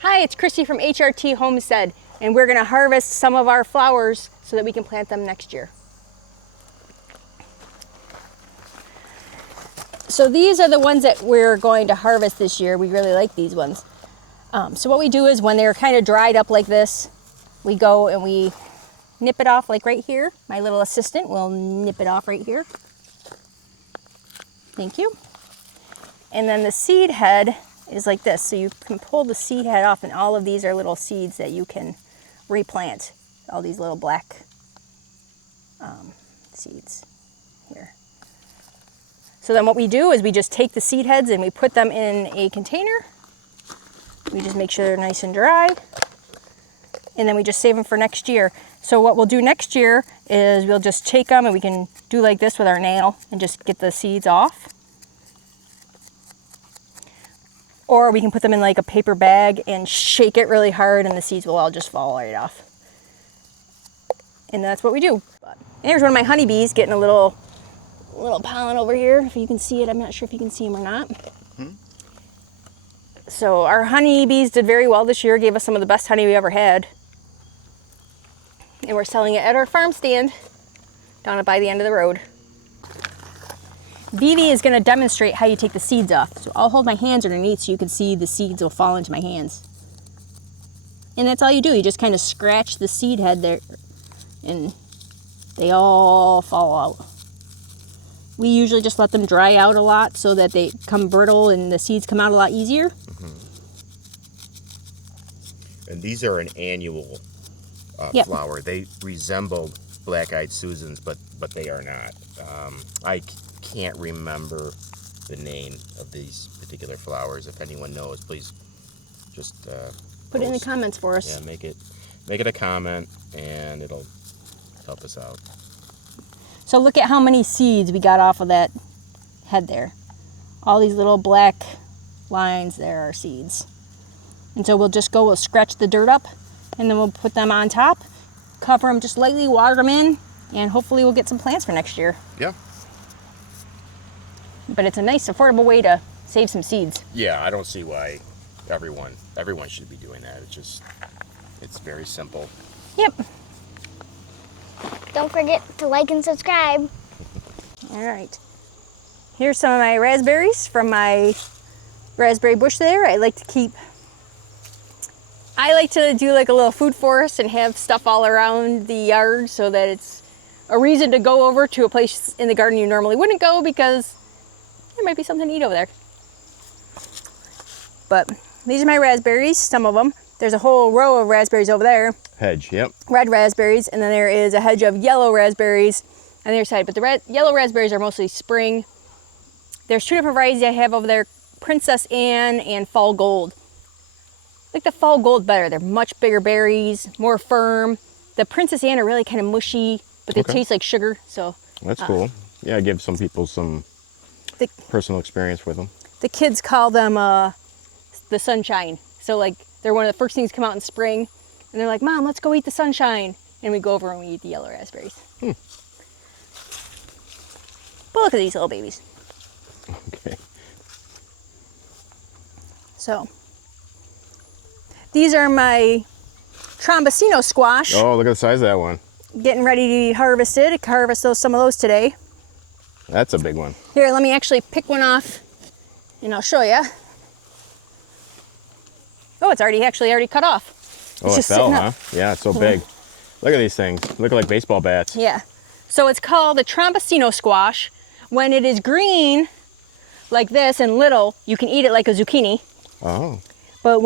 Hi, it's Christy from HRT Homestead, and we're going to harvest some of our flowers so that we can plant them next year. So these are the ones that we're going to harvest this year. We really like these ones. So what we do is when they're kind of dried up like this, we go and we nip it off like right here. My little assistant will nip it off right here. Thank you. And then the seed head is like this. So you can pull the seed head off, and all of these are little seeds that you can replant. All these little black seeds here. So then what we do is we just take the seed heads and we put them in a container. We just make sure they're nice and dry. And then we just save them for next year. So what we'll do next year is we'll just take them and we can do like this with our nail and just get the seeds off. Or we can put them in like a paper bag and shake it really hard and the seeds will all just fall right off. And that's what we do. And here's one of my honeybees getting a little pollen over here. If you can see it, I'm not sure if you can see him or not. So our honeybees did very well this year, gave us some of the best honey we ever had. And we're selling it at our farm stand down by the end of the road. Vivi is going to demonstrate how you take the seeds off. So I'll hold my hands underneath so you can see the seeds will fall into my hands. And that's all you do. You just kind of scratch the seed head there and they all fall out. We usually just let them dry out a lot so that they come brittle and the seeds come out a lot easier. And these are an annual flower. They resemble black-eyed Susans, but they are not. I can't remember the name of these particular flowers. If anyone knows, please just put it in the comments for us. Yeah, make it a comment, and it'll help us out. So look at how many seeds we got off of that head there. All these little black lines there are seeds. And so we'll scratch the dirt up, and then we'll put them on top, cover them just lightly, water them in, and hopefully we'll get some plants for next year. Yeah. But it's a nice, affordable way to save some seeds. Yeah, I don't see why everyone should be doing that. It's very simple. Yep. Don't forget to like and subscribe. All right. Here's some of my raspberries from my raspberry bush there. I like to do like a little food forest and have stuff all around the yard so that it's a reason to go over to a place in the garden you normally wouldn't go because there might be something to eat over there. But these are my raspberries, some of them. There's a whole row of raspberries over there. Hedge, yep. Red raspberries, and then there is a hedge of yellow raspberries on the other side. But the yellow raspberries are mostly spring. There's two different varieties I have over there, Princess Anne and Fall Gold. I like the Fall Gold better. They're much bigger berries, more firm. The Princess Anne are really kind of mushy, but they taste like sugar. So that's cool. Yeah, give some people some personal experience with them. The kids call them the sunshine. So like they're one of the first things to come out in spring. And they're like, Mom, let's go eat the sunshine. And we go over and we eat the yellow raspberries. But look at these little babies. Okay. So, these are my trombosino squash. Oh, look at the size of that one. Getting ready to be harvested. I can harvest some of those today. That's a big one. Here, let me actually pick one off and I'll show you. Oh, it's already cut off. Oh, it fell, huh? Yeah, it's so big. Look at these things. Look like baseball bats. Yeah. So it's called the trombosino squash. When it is green, like this, and little, you can eat it like a zucchini. Oh. But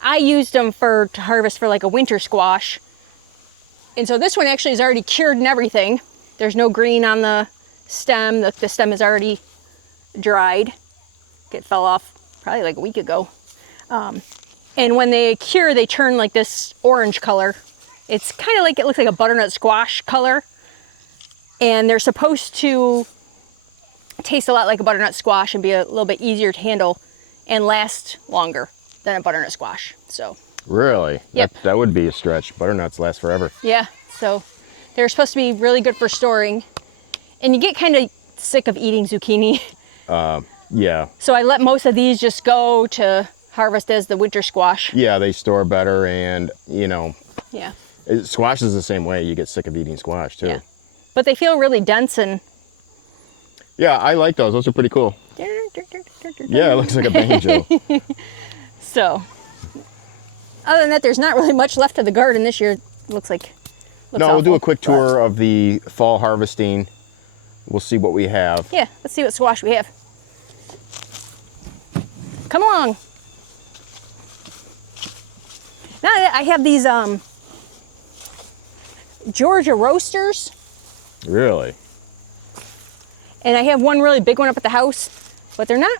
I used them to harvest for like a winter squash. And so this one actually is already cured and everything. There's no green on the stem. The stem is already dried. It fell off probably like a week ago. And when they cure, they turn like this orange color. It's kind of like, it looks like a butternut squash color. And they're supposed to taste a lot like a butternut squash and be a little bit easier to handle and last longer than a butternut squash. So. Really? Yep. That would be a stretch. Butternuts last forever. Yeah. So they're supposed to be really good for storing. And you get kind of sick of eating zucchini. Yeah. So I let most of these just go to harvest as the winter squash. Yeah, they store better, and you know, Yeah. squash is the same way. You get sick of eating squash too. Yeah. But they feel really dense and. Yeah, I like those. Those are pretty cool. Yeah, it looks like a banjo. So, other than that, there's not really much left of the garden this year. It looks like. No, we'll do a quick tour of the fall harvesting. We'll see what we have. Yeah, let's see what squash we have. Come along. Now I have these Georgia roasters, Really? and I have one really big one up at the house, but they're not.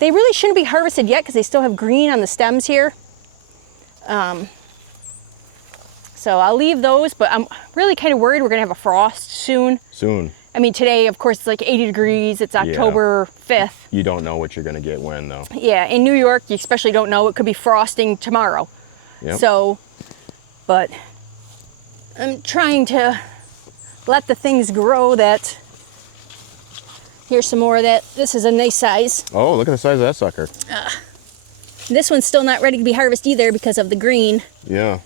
They really shouldn't be harvested yet because they still have green on the stems here. So I'll leave those, but I'm really kind of worried we're gonna have a frost soon. Soon. I mean, today, of course, it's like 80 degrees. It's October 5th. You don't know what you're going to get when, though. Yeah, in New York, you especially don't know. It could be frosting tomorrow. Yep. So, but I'm trying to let the things grow that. Here's some more of that. This is a nice size. Oh, look at the size of that sucker. This one's still not ready to be harvested either because of the green. Yeah. And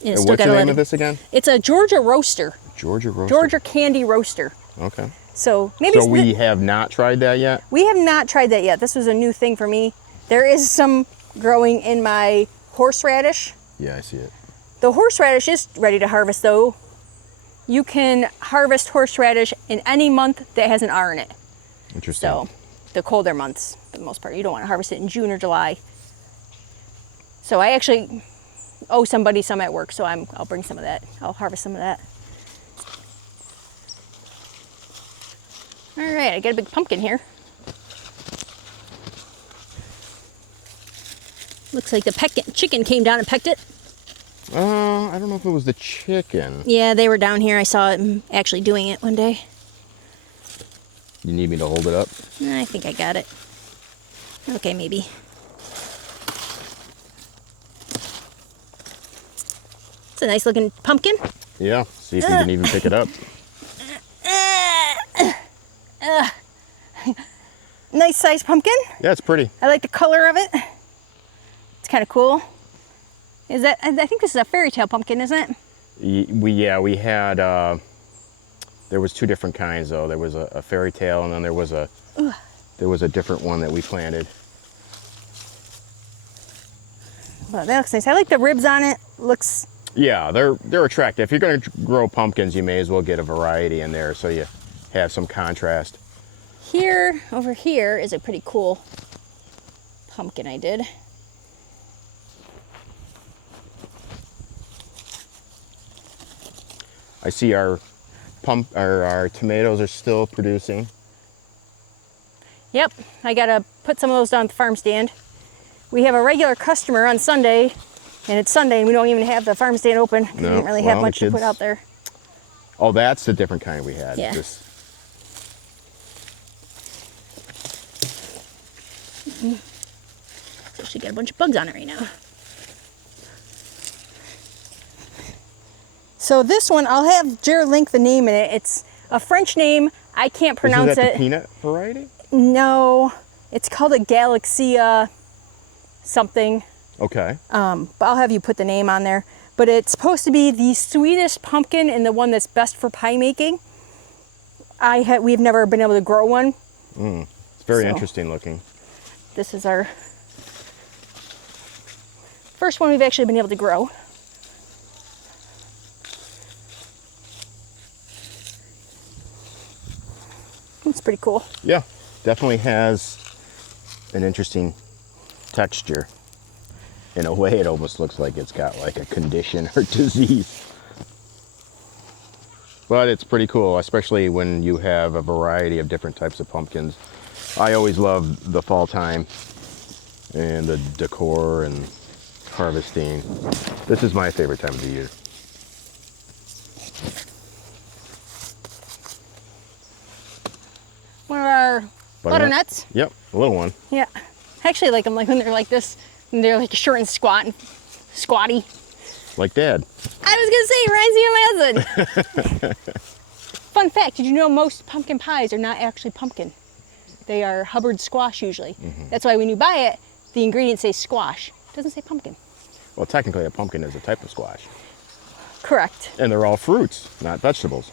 it's And still what's got the a name lot of this again? It's a Georgia roaster. Georgia roaster. Georgia candy roaster. Okay. So maybe So we have not tried that yet? we have not tried that yet. This was a new thing for me. There is some growing in my horseradish. Yeah, I see it. The horseradish is ready to harvest though. You can harvest horseradish in any month that has an R in it. Interesting. So the colder months, for the most part. You don't want to harvest it in June or July. So I actually owe somebody some at work, so I'll bring some of that. I'll harvest some of that. All right, I got a big pumpkin here. Looks like the chicken came down and pecked it. I don't know if it was the chicken. Yeah, they were down here. I saw it actually doing it one day. You need me to hold it up? I think I got it. Okay, maybe. It's a nice looking pumpkin. Yeah. See if you can even pick it up. Nice size pumpkin. Yeah, it's pretty. I like the color of it. It's kind of cool. Is that? I think this is a fairy tale pumpkin, isn't it? We had. There was two different kinds though. There was a fairy tale, and then there was a different one that we planted. Well, that looks nice. I like the ribs on it. Looks. Yeah, they're attractive. If you're going to grow pumpkins, you may as well get a variety in there so you have some contrast. Over here is a pretty cool pumpkin I did. I see our tomatoes are still producing. Yep, I gotta put some of those down at the farm stand. We have a regular customer on Sunday, and it's Sunday and we don't even have the farm stand open. We didn't really have much to put out there. Oh, that's the different kind we had. Yeah. Actually got a bunch of bugs on it right now. So this one, I'll have Jared link the name in it. It's a French name. I can't pronounce Isn't that it. the peanut variety? No, it's called a Galaxia something. Okay. But I'll have you put the name on there. But it's supposed to be the sweetest pumpkin and the one that's best for pie making. We've never been able to grow one. It's very interesting looking. This is our first one we've actually been able to grow. It's pretty cool. Yeah, definitely has an interesting texture. In a way, it almost looks like it's got like a condition or disease. But it's pretty cool, especially when you have a variety of different types of pumpkins. I always love the fall time and the decor and harvesting. This is my favorite time of the year. One of our butternuts. Yep, a little one. Yeah. I actually like them like when they're like this, and they're like short and squatty. Like Dad. I was gonna say, reminds me of my husband. Fun fact, did you know most pumpkin pies are not actually pumpkin? They are Hubbard squash usually. That's why when you buy it, the ingredients say squash. It doesn't say pumpkin. Well, technically, a pumpkin is a type of squash. Correct. And they're all fruits, not vegetables.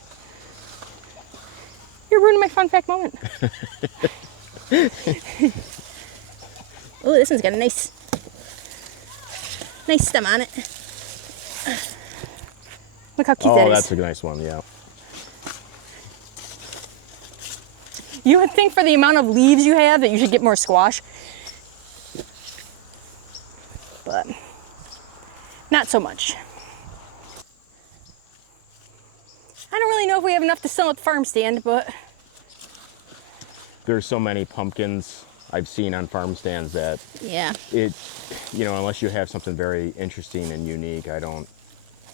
You're ruining my fun fact moment. Oh, this one's got a nice stem on it. Look how cute that is. Oh, that's a nice one, yeah. You would think for the amount of leaves you have that you should get more squash. But not so much. I don't really know if we have enough to sell at the farm stand, but There's so many pumpkins I've seen on farm stands that yeah. unless you have something very interesting and unique, I don't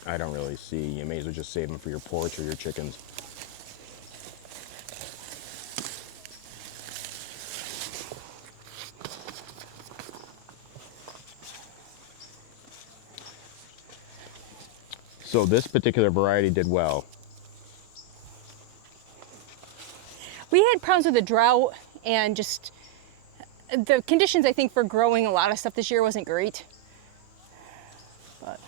really see. You may as well just save them for your porch or your chickens. So this particular variety did well. We had problems with the drought and just the conditions, I think, for growing a lot of stuff this year wasn't great. But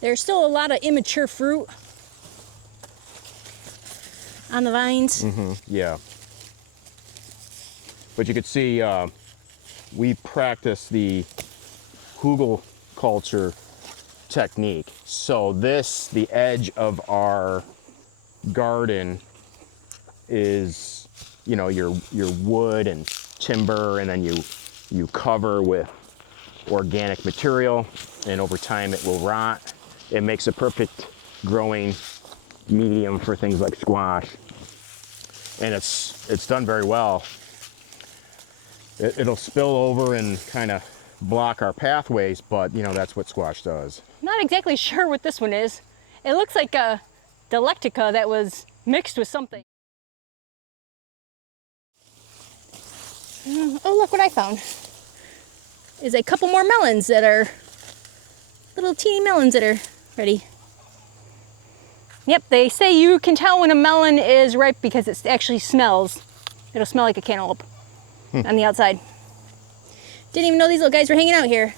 there's still a lot of immature fruit on the vines. Yeah. But you could see we practice the hugel culture technique. So the edge of our garden is, your wood and timber, and then you cover with organic material, and over time it will rot. It makes a perfect growing medium for things like squash, and it's done very well. It'll spill over and kind of block our pathways, but that's what squash does. Not exactly sure what this one is. It looks like a Delectica that was mixed with something. Oh, look what I found. Is a couple more melons that are little teeny melons that are ready. Yep, they say you can tell when a melon is ripe because it actually smells. It'll smell like a cantaloupe on the outside. Didn't even know these little guys were hanging out here.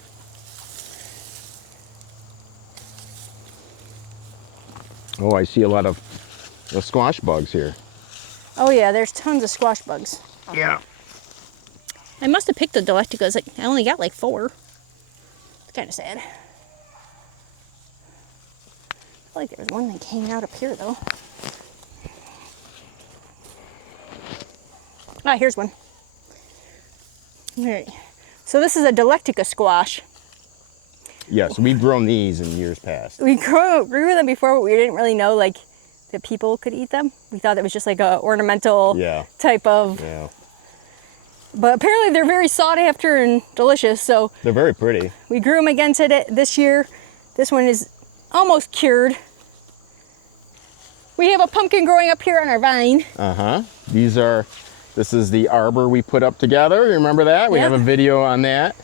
Oh, I see a lot of squash bugs here. Oh yeah, there's tons of squash bugs. Yeah. I must have picked the Delecticas. I only got like 4. It's kind of sad. I feel like there was one like hanging out up here though. Ah, here's one. All right. So this is a Delectica squash. Yes, we've grown these in years past. We grew them before, but we didn't really know like that people could eat them. We thought it was just like a ornamental type of. Yeah. But apparently they're very sought after and delicious. So they're very pretty. We grew them again this year. This one is almost cured. We have a pumpkin growing up here on our vine. This is the arbor we put up together. You remember that? We have a video on that.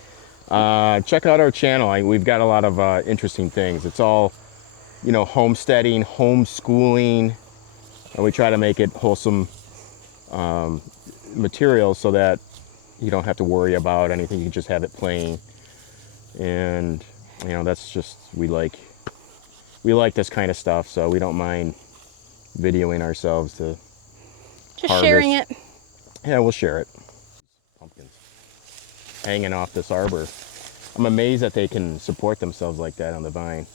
Check out our channel. We've got a lot of interesting things. It's all, homesteading, homeschooling, and we try to make it wholesome material so that you don't have to worry about anything. You can just have it playing, and that's just we like this kind of stuff, so we don't mind videoing ourselves to just harvest. Sharing it. Yeah, we'll share it. Pumpkins hanging off this arbor. I'm amazed that they can support themselves like that on the vine.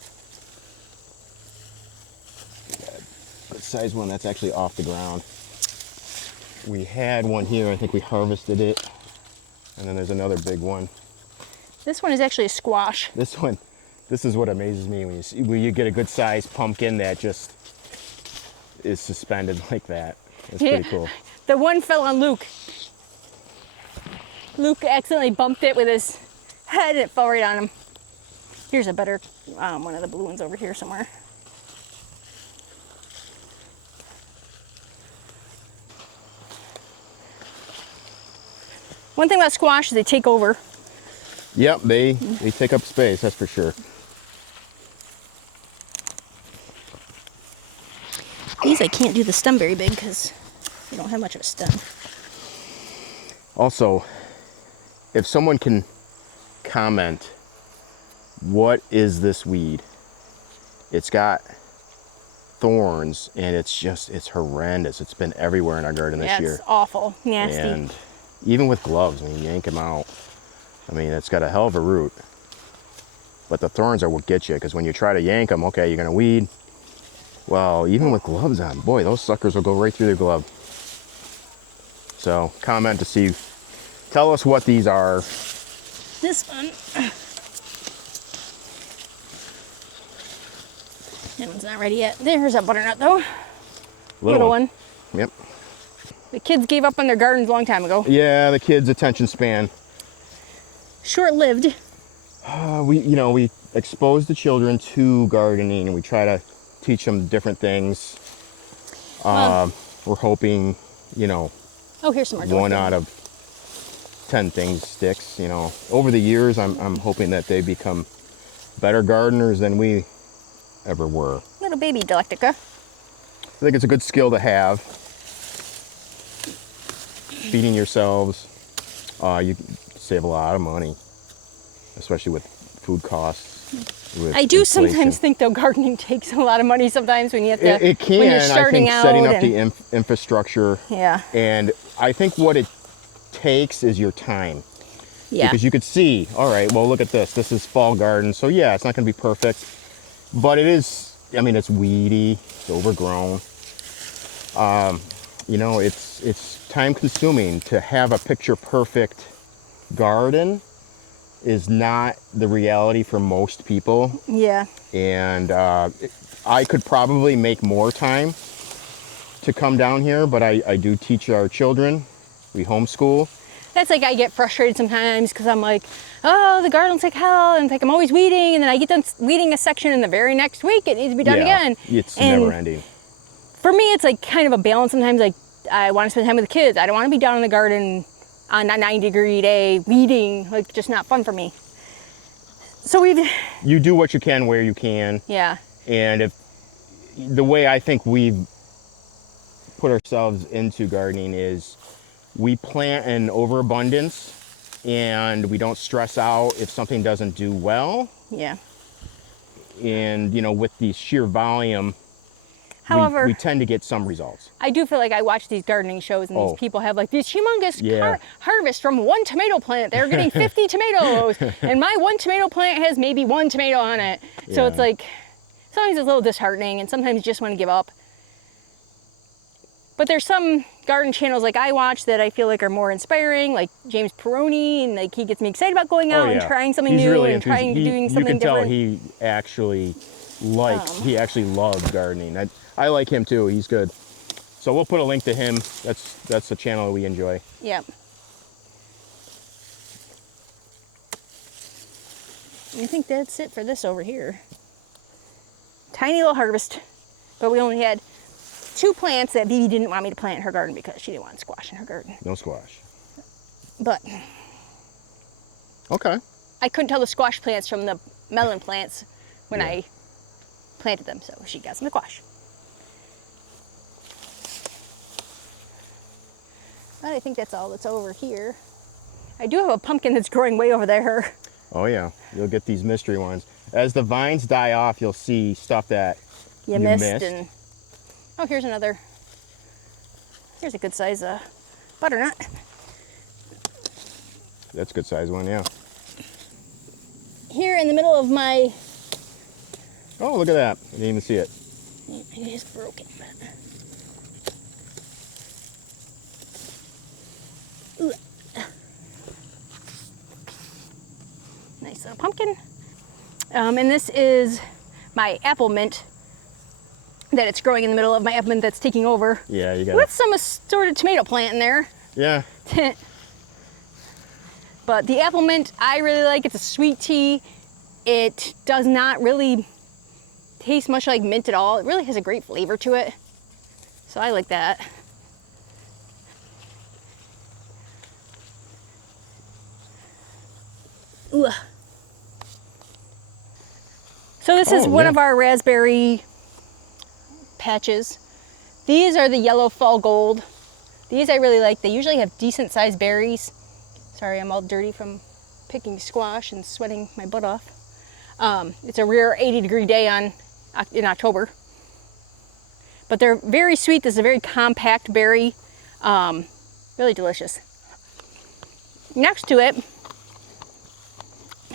Good size one that's actually off the ground. We had one here, I think we harvested it. And then there's another big one. This one is actually a squash. This is what amazes me when you get a good sized pumpkin that just is suspended like that. It's pretty cool. The one fell on Luke. Luke accidentally bumped it with his head and it fell right on him. Here's a better one of the blue ones over here somewhere. One thing about squash is they take over. Yep, they take up space, that's for sure. These I can't do the stem very big because You don't have much of a stem. Also, if someone can comment, what is this weed? It's got thorns and it's horrendous. It's been everywhere in our garden this year. It's awful, nasty. And even with gloves, when you yank them out, I mean, it's got a hell of a root. But the thorns are what get you, because when you try to yank them, okay, you're gonna weed. Well, even with gloves on, boy, those suckers will go right through the glove. So comment to see, tell us what these are. This one. That one's not ready yet. There's a butternut though. Little one. Yep. The kids gave up on their gardens a long time ago. Yeah, the kids' attention span. Short-lived. We expose the children to gardening, and we try to teach them different things. We're hoping, Oh, here's some more. one out of 10 things sticks. Over the years, I'm hoping that they become better gardeners than we ever were. Little baby Delectica. I think it's a good skill to have. Feeding yourselves, you save a lot of money, especially with food costs. With I do inflation. sometimes think though gardening takes a lot of money sometimes when you have to. It can. When you're starting I think setting out up the infrastructure. Yeah. And I think what it takes is your time. Yeah. Because you could see, all right, well, look at this. This is fall garden. So yeah, it's not going to be perfect, but it is. I mean, it's weedy. It's overgrown. It's time consuming to have a picture perfect garden. Is not the reality for most people. Yeah. And I could probably make more time to come down here, but I do teach our children. We homeschool. That's like I get frustrated sometimes because I'm like, oh, the garden looks like hell, and it's like I'm always weeding, and then I get done weeding a section, and the very next week it needs to be done again. It's and never ending. For me, it's like kind of a balance. Sometimes like I want to spend time with the kids. I don't want to be down in the garden on a 90-degree day weeding, like just not fun for me. So you do what you can where you can. Yeah. And if the way I think we've put ourselves into gardening is we plant in overabundance and we don't stress out if something doesn't do well. Yeah. And with the sheer volume, however, we tend to get some results. I do feel like I watch these gardening shows and these people have like these humongous harvest from one tomato plant. They're getting 50 tomatoes and my one tomato plant has maybe one tomato on it. So it's like, sometimes it's a little disheartening and sometimes you just want to give up. But there's some garden channels like I watch that I feel like are more inspiring, like James Peroni, and like he gets me excited about going out and trying something new and doing something different. You can tell he actually he loves gardening. I like him too. He's good. So we'll put a link to him. That's the channel we enjoy. Yep. I think that's it for this over here. Tiny little harvest, but we only had 2 plants that Vivi didn't want me to plant in her garden because she didn't want squash in her garden. No squash. But okay. I couldn't tell the squash plants from the melon plants when I planted them, so she got some squash. But I think that's all that's over here. I do have a pumpkin that's growing way over there. Oh yeah, you'll get these mystery ones. As the vines die off, you'll see stuff that you missed. And oh, here's another. Here's a good size butternut. That's a good size one, yeah. Here in the middle of my. Oh, look at that! I didn't even see it. It is broken. Ooh. Nice little pumpkin. And this is my apple mint that it's growing in the middle of my apple mint that's taking over. Yeah, you got with some assorted tomato plant in there. Yeah. But the apple mint I really like. It's a sweet tea. It does not really taste much like mint at all. It really has a great flavor to it. So I like that. Ooh. So this is one of our raspberry patches. These are the yellow fall gold. These I really like. They usually have decent sized berries. Sorry, I'm all dirty from picking squash and sweating my butt off. It's a rare 80-degree day in October. But they're very sweet. This is a very compact berry. Really delicious. Next to it,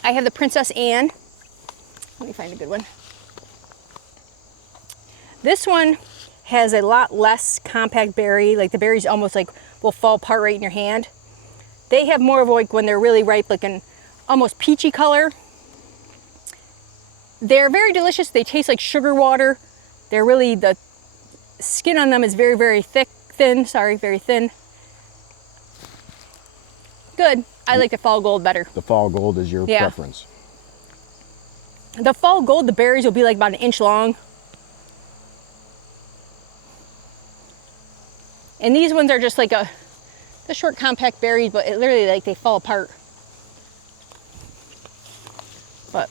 I have the Princess Anne. Let me find a good one. This one has a lot less compact berry. Like the berries almost like will fall apart right in your hand. They have more of like when they're really ripe, like an almost peachy color. They're very delicious. They taste like sugar water. They're really, the skin on them is very, very thin. Very thin. Good. I like the fall gold better. The fall gold is your preference. The fall gold, the berries will be like about an inch long. And these ones are just like the short compact berries, but it literally like they fall apart. But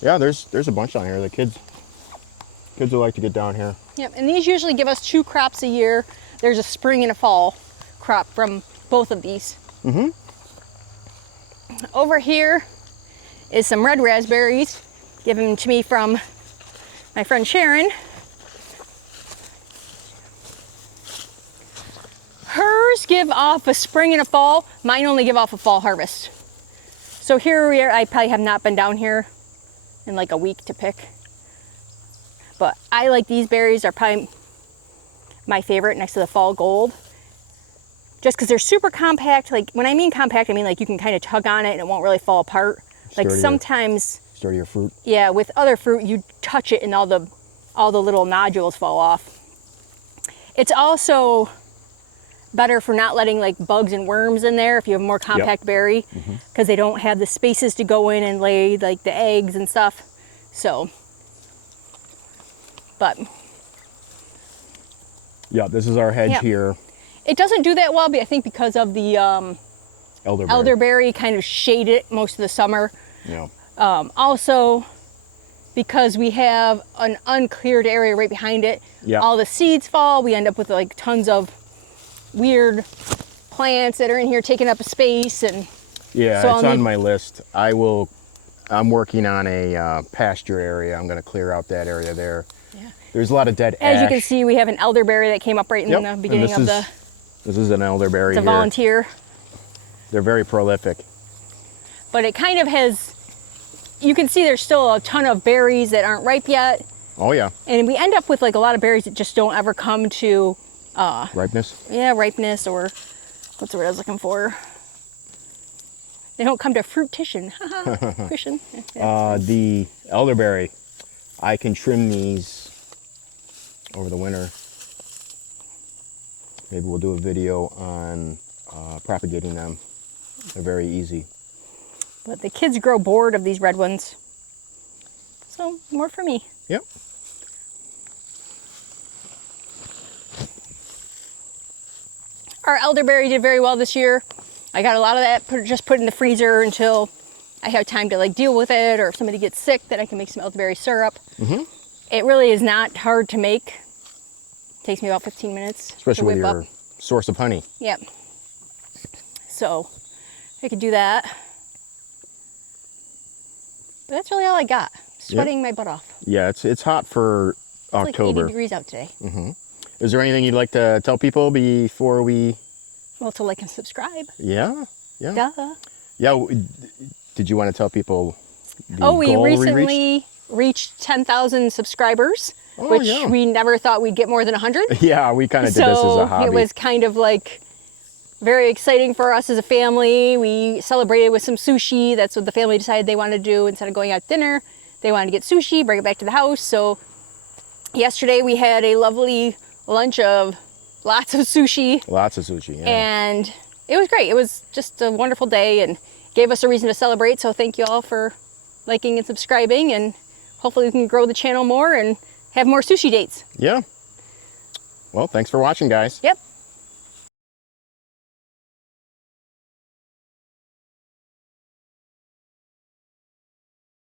yeah, there's a bunch down here. The kids will like to get down here. Yep, and these usually give us 2 crops a year. There's a spring and a fall crop from both of these. Mm-hmm. Over here is some red raspberries given to me from my friend Sharon. Hers give off a spring and a fall. Mine only give off a fall harvest. So here we are. I probably have not been down here in like a week to pick. But I like these berries. Are probably my favorite next to the fall gold. Just because they're super compact. Like when I mean compact, I mean like you can kind of tug on it and it won't really fall apart. Like sometimes sturdier fruit. Yeah, with other fruit you touch it and all the little nodules fall off. It's also better for not letting like bugs and worms in there if you have a more compact berry, because they don't have the spaces to go in and lay like the eggs and stuff. So, but yeah, this is our hedge here. It doesn't do that well, but I think because of the elderberry kind of shade it most of the summer. Yeah. Also, because we have an uncleared area right behind it, all the seeds fall. We end up with like tons of weird plants that are in here taking up a space, and so it's on my list. I'm working on a pasture area. I'm going to clear out that area there. Yeah. There's a lot of dead ash. As you can see, we have an elderberry that came up right in the beginning of the. This is an elderberry. It's a volunteer. They're very prolific. But it kind of has. You can see there's still a ton of berries that aren't ripe yet. Oh yeah. And we end up with like a lot of berries that just don't ever come to ripeness? Yeah, ripeness, or what's the word I was looking for? They don't come to fruition. Fruition. The elderberry, I can trim these over the winter. Maybe we'll do a video on propagating them. They're very easy. But the kids grow bored of these red ones. So more for me. Yep. Our elderberry did very well this year. I got a lot of that just put in the freezer until I have time to like deal with it, or if somebody gets sick, then I can make some elderberry syrup. Mm-hmm. It really is not hard to make. It takes me about 15 minutes. Especially with your source of honey. Yep. So I could do that. But that's really all I got. Sweating my butt off. Yeah, it's hot for October. It's like 80 degrees out today. Mm-hmm. Is there anything you'd like to tell people before we... Well, to like and subscribe. Yeah. Duh. Yeah, did you want to tell people we recently reached 10,000 subscribers, which we never thought we'd get more than 100. Yeah, we kind of did this as a hobby. It was kind of like very exciting for us as a family. We celebrated with some sushi. That's what the family decided they wanted to do. Instead of going out to dinner, they wanted to get sushi, bring it back to the house. So yesterday we had a lovely lunch of lots of sushi. Lots of sushi, yeah. And it was great. It was just a wonderful day and gave us a reason to celebrate. So thank you all for liking and subscribing, and hopefully we can grow the channel more and have more sushi dates. Yeah. Well, thanks for watching, guys. Yep.